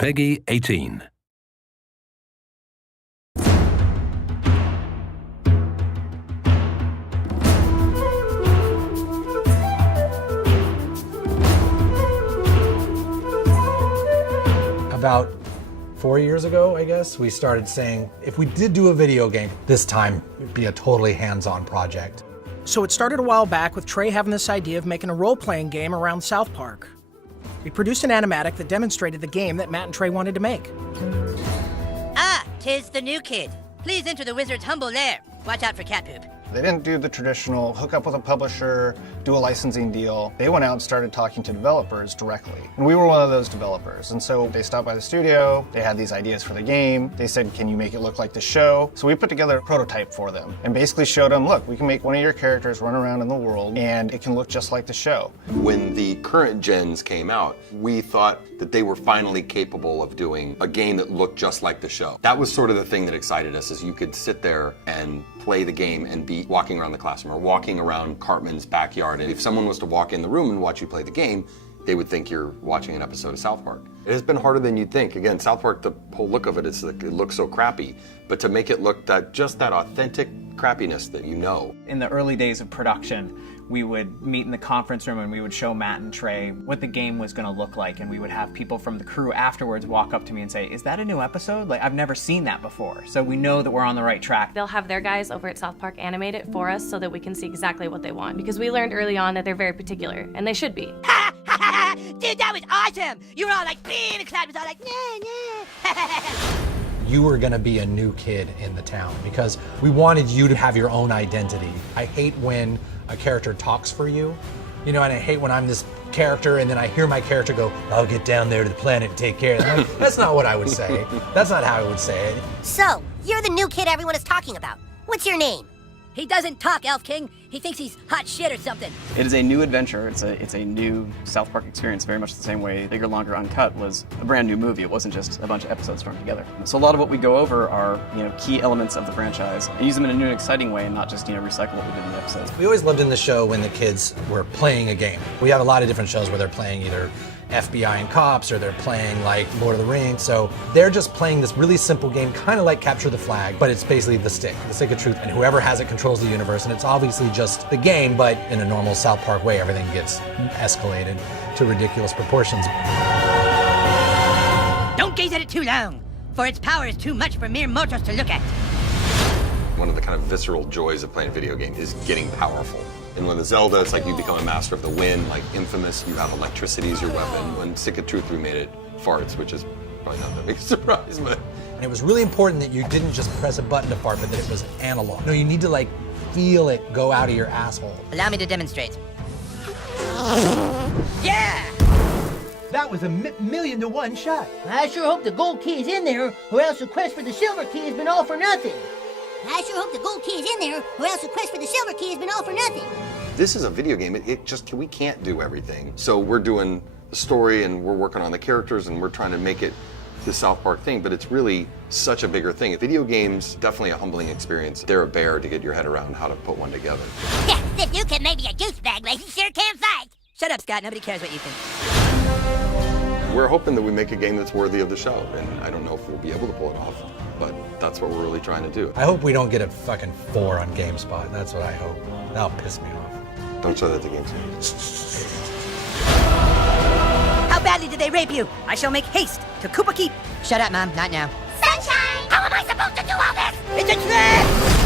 Peggy 18. About 4 years ago, I guess, we started saying, if we did do a video game, this time it'd be a totally hands-on project. So it started a while back with Trey having this idea of making a role-playing game around South Park. We produced an animatic that demonstrated the game that Matt and Trey wanted to make. Ah, 'tis the new kid. Please enter the wizard's humble lair. Watch out for cat poop. They didn't do the traditional hook up with a publisher, do a licensing deal. They went out and started talking to developers directly. And we were one of those developers. And so they stopped by the studio, they had these ideas for the game. They said, can you make it look like the show? So we put together a prototype for them and basically showed them, look, we can make one of your characters run around in the world and it can look just like the show. When the current gens came out, we thought that they were finally capable of doing a game that looked just like the show. That was sort of the thing that excited us, is you could sit there and play the game and be walking around the classroom or walking around Cartman's backyard. And if someone was to walk in the room and watch you play the game, they would think you're watching an episode of South Park. It has been harder than you'd think. Again, South Park, the whole look of it is like, it looks so crappy, but to make it look just that authentic crappiness that you know. In the early days of production, we would meet in the conference room and we would show Matt and Trey what the game was going to look like, and we would have people from the crew afterwards walk up to me and say, is that a new episode? Like, I've never seen that before. So we know that we're on the right track. They'll have their guys over at South Park animate it for us so that we can see exactly what they want, because we learned early on that they're very particular, and they should be. Dude, that was awesome! You were all like, being the crowd was all like, nah. You were gonna be a new kid in the town because we wanted you to have your own identity. I hate when a character talks for you, you know, and I hate when I'm this character and then I hear my character go, I'll get down there to the planet and take care of it. Like, that's not what I would say. That's not how I would say it. So, you're the new kid everyone is talking about. What's your name? He doesn't talk, Elf King. He thinks he's hot shit or something. It is a new adventure. It's a new South Park experience, very much the same way Bigger, Longer, Uncut was a brand new movie. It wasn't just a bunch of episodes thrown together. So a lot of what we go over are, key elements of the franchise and use them in a new and exciting way and not just, recycle what we did in the episodes. We always lived in the show when the kids were playing a game. We have a lot of different shows where they're playing either FBI and Cops, or they're playing like Lord of the Rings. So they're just playing this really simple game, kind of like Capture the Flag, but it's basically the stick of truth, and whoever has it controls the universe, and it's obviously just the game, but in a normal South Park way, everything gets escalated to ridiculous proportions. Don't gaze at it too long, for its power is too much for mere mortals to look at. One of the kind of visceral joys of playing a video game is getting powerful. And when the Zelda, it's like you become a master of the wind, like Infamous, you have electricity as your weapon. When Stick of Truth, we made it farts, which is probably not the biggest surprise, but. And it was really important that you didn't just press a button to fart, but that it was analog. No, you need to feel it go out of your asshole. Allow me to demonstrate. Yeah! That was a million to one shot. I sure hope the gold key is in there, or else the quest for the silver key has been all for nothing. I sure hope the gold key is in there, or else the quest for the silver key has been all for nothing. This is a video game. We can't do everything. So we're doing the story and we're working on the characters and we're trying to make it the South Park thing, but it's really such a bigger thing. Video games, definitely a humbling experience. They're a bear to get your head around how to put one together. Yeah, this new kid may be a douchebag, but he sure can fight. Shut up, Scott. Nobody cares what you think. We're hoping that we make a game that's worthy of the show, and I don't know if we'll be able to pull it off, but that's what we're really trying to do. I hope we don't get a fucking 4 on GameSpot. That's what I hope. That'll piss me off. Don't show that to GameSpot. How badly did they rape you? I shall make haste to Koopa Keep. Shut up, Mom. Not now. Sunshine! How am I supposed to do all this? It's a trick!